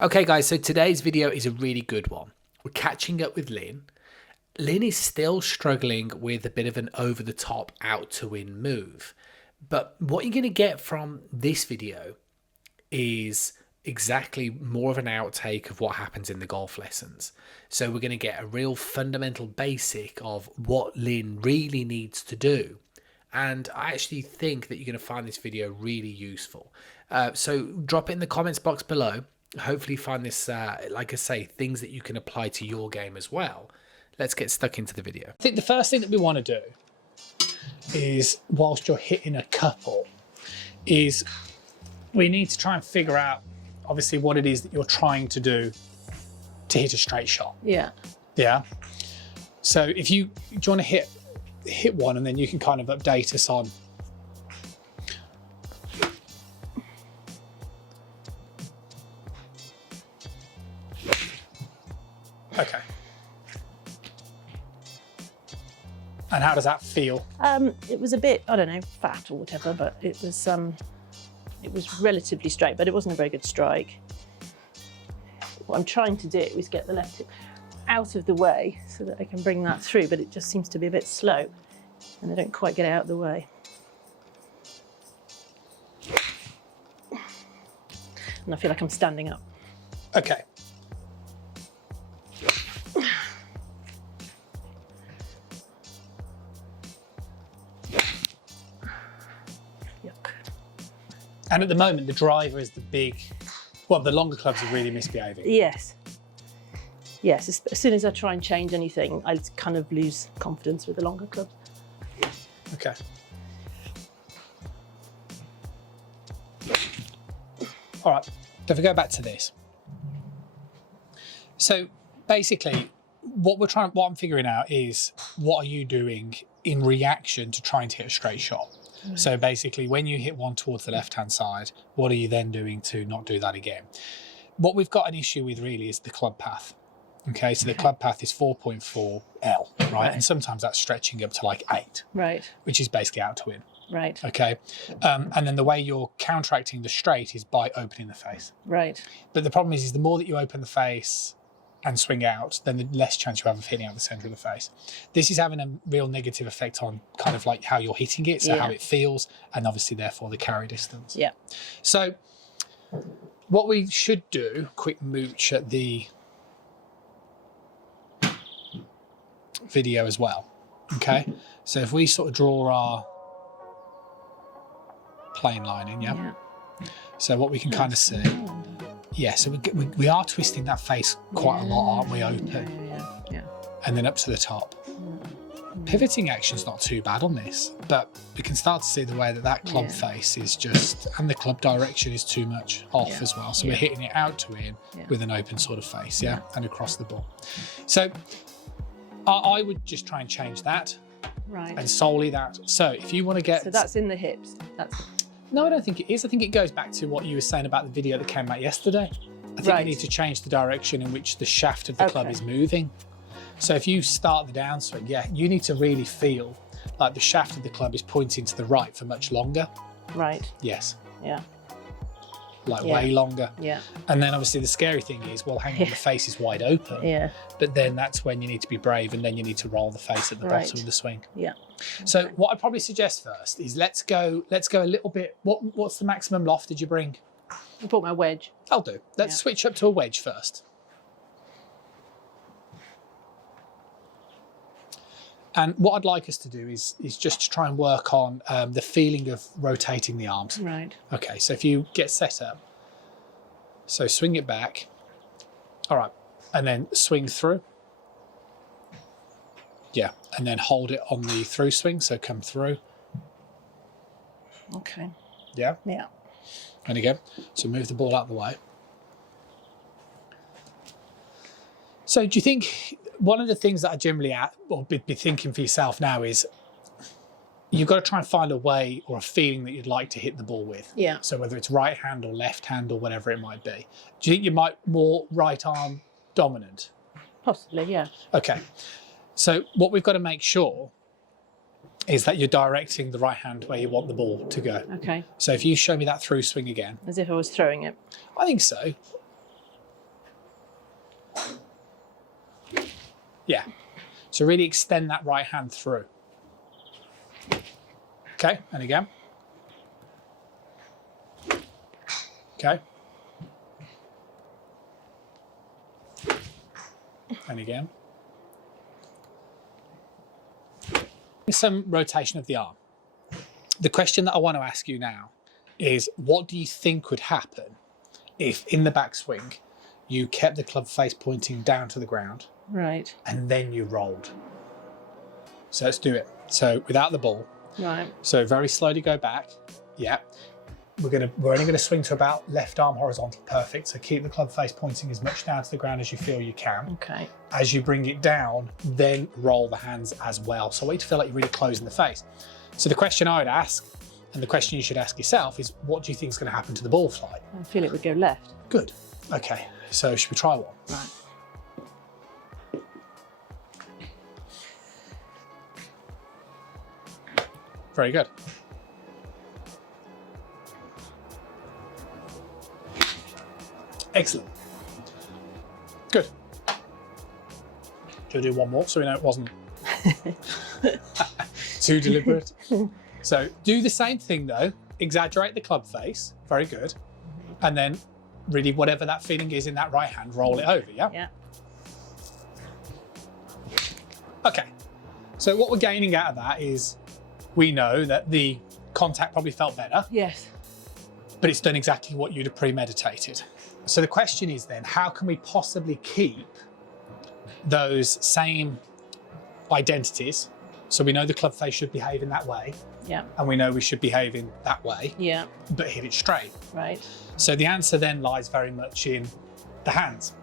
Okay guys, so today's video is a really good one. We're catching up with Lynn. Lynn is still struggling with a bit of an over-the-top out-to-win move. But what you're going to get from this video is exactly more of an outtake of what happens in the golf lessons. So we're going to get a real fundamental basic of what Lynn really needs to do. And I actually think that you're going to find this video really useful. So drop it in the comments box below. Hopefully find this, like I say, things that you can apply to your game as well. Let's get stuck into the video. I think the first thing that we want to do is, whilst you're hitting a couple, is we need to try and figure out, obviously, what it is that you're trying to do to hit a straight shot. Yeah. Yeah. So if you want to hit one, and then you can kind of update us on. Okay. And how does that feel? It was a bit, I don't know, fat or whatever, but it was relatively straight, but it wasn't a very good strike. What I'm trying to do is get the left hip out of the way so that I can bring that through, but it just seems to be a bit slow and I don't quite get it out of the way. And I feel like I'm standing up. Okay. And at the moment, the driver is the the longer clubs are really misbehaving. Yes. Yes, as soon as I try and change anything, I kind of lose confidence with the longer clubs. Okay. All right, if we go back to this. So basically, what I'm figuring out is, what are you doing in reaction to trying to hit a straight shot? So basically, when you hit one towards the left-hand side, what are you then doing to not do that again? What we've got an issue with really is the club path. Okay, so the club path is 4.4 L, right? And sometimes that's stretching up to like 8, right? Which is basically out to win. Right. Okay, and then the way you're counteracting the straight is by opening the face. Right. But the problem is the more that you open the face and swing out, then the less chance you have of hitting out the centre of the face. This is having a real negative effect on kind of like how you're hitting it, so how it feels, and obviously therefore the carry distance. Yeah. So what we should do, quick mooch at the video as well. Okay, so if we sort of draw our plane line in, yeah. So what we can kind of see. Yeah, so we are twisting that face quite a lot, aren't we? Open. Yeah. And then up to the top. Pivoting action's not too bad on this, but we can start to see the way that club face is just, and the club direction is too much off as well. So we're hitting it out to in with an open sort of face, and across the ball. So I would just try and change that. Right. And solely that. So if you want to get... So that's in the hips. No, I don't think it is. I think it goes back to what you were saying about the video that came out yesterday. I think you need to change the direction in which the shaft of the club is moving. So if you start the downswing, you need to really feel like the shaft of the club is pointing to the right for much longer. Right. Yes. Yeah. Like way longer. Yeah. And then obviously the scary thing is, well, hang on, the face is wide open. Yeah. But then that's when you need to be brave, and then you need to roll the face at the bottom of the swing. Yeah. So what I'd probably suggest first is let's go a little bit. What's the maximum loft did you bring? I brought my wedge. I'll do. Let's switch up to a wedge first. And what I'd like us to do is just to try and work on the feeling of rotating the arms. Right. Okay, so if you get set up, so swing it back. All right, and then swing through. Yeah, and then hold it on the through swing, so come through. Okay. Yeah? Yeah. And again, so move the ball out of the way. So do you think one of the things that I generally be thinking for yourself now is you've got to try and find a way or a feeling that you'd like to hit the ball with. Yeah. So whether it's right hand or left hand or whatever it might be. Do you think you might more right arm dominant? Possibly, yeah. Okay. So what we've got to make sure is that you're directing the right hand where you want the ball to go. Okay. So if you show me that through swing again. As if I was throwing it. I think so. Yeah. So really extend that right hand through. Okay, and again. Okay. And again. Some rotation of the arm. The question that I want to ask you now is, what do you think would happen if in the backswing you kept the club face pointing down to the ground, Right. and then you rolled? So let's do it. So without the ball. Right. So very slowly go back. Yeah. We're only gonna swing to about left arm horizontal. Perfect. So keep the club face pointing as much down to the ground as you feel you can. Okay. As you bring it down, then roll the hands as well. So I want you to feel like you're really closing the face. So the question I would ask, and the question you should ask yourself, is what do you think is going to happen to the ball flight? I feel it would go left. Good. Okay. So should we try one? Right. Very good. Excellent. Good. Do I do one more so we know it wasn't too deliberate? So do the same thing though, exaggerate the club face, very good. And then really whatever that feeling is in that right hand, roll it over, yeah? Yeah. Okay, so what we're gaining out of that is we know that the contact probably felt better, Yes. but it's done exactly what you'd have premeditated. So the question is then, how can we possibly keep those same identities? So we know the club face should behave in that way, Yeah. and we know we should behave in that way, Yeah. but hit it straight. Right. So the answer then lies very much in the hands.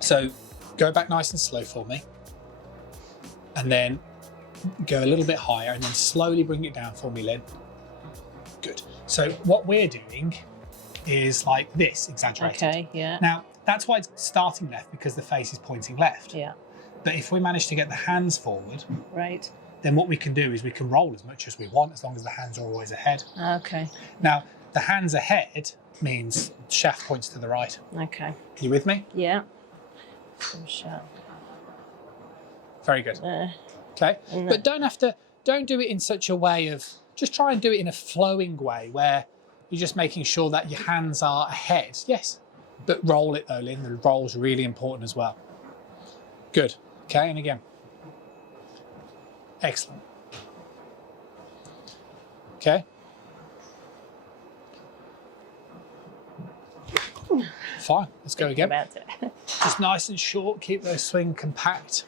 So go back nice and slow for me, and then go a little bit higher, and then slowly bring it down for me, Lynn. Good. So what we're doing is like this, exaggerated. Okay. Yeah. Now, that's why it's starting left, because the face is pointing left. Yeah. But if we manage to get the hands forward, Right. then what we can do is we can roll as much as we want, as long as the hands are always ahead. Okay. Now, the hands ahead means shaft points to the right. Okay. You with me? Yeah. Some shot. Very good. Okay. And But don't do it in such a way of, just try and do it in a flowing way where you're just making sure that your hands are ahead. Yes. But roll it though, Lynn. The roll's really important as well. Good. Okay, and again. Excellent. Okay. Fine, let's go again. About it. Just nice and short, keep those swing compact.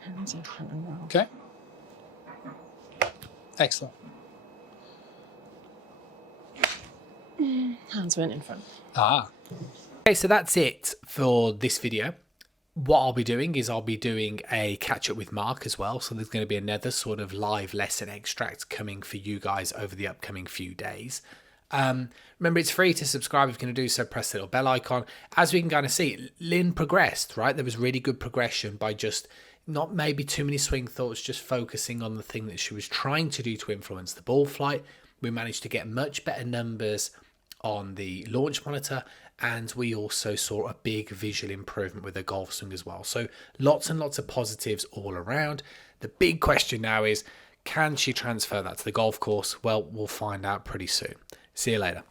Hands in front and roll. Okay. Excellent. Hands went in front. Ah. Okay, so that's it for this video. What I'll be doing is I'll be doing a catch up with Mark as well. So there's going to be another sort of live lesson extract coming for you guys over the upcoming few days. Remember, it's free to subscribe. If you're going to do so, press the little bell icon. As we can kind of see, Lynn progressed, right? There was really good progression by just not maybe too many swing thoughts, just focusing on the thing that she was trying to do to influence the ball flight. We managed to get much better numbers on the launch monitor, and we also saw a big visual improvement with the golf swing as well. So lots and lots of positives all around. The big question now is, can she transfer that to the golf course? Well, we'll find out pretty soon. See you later.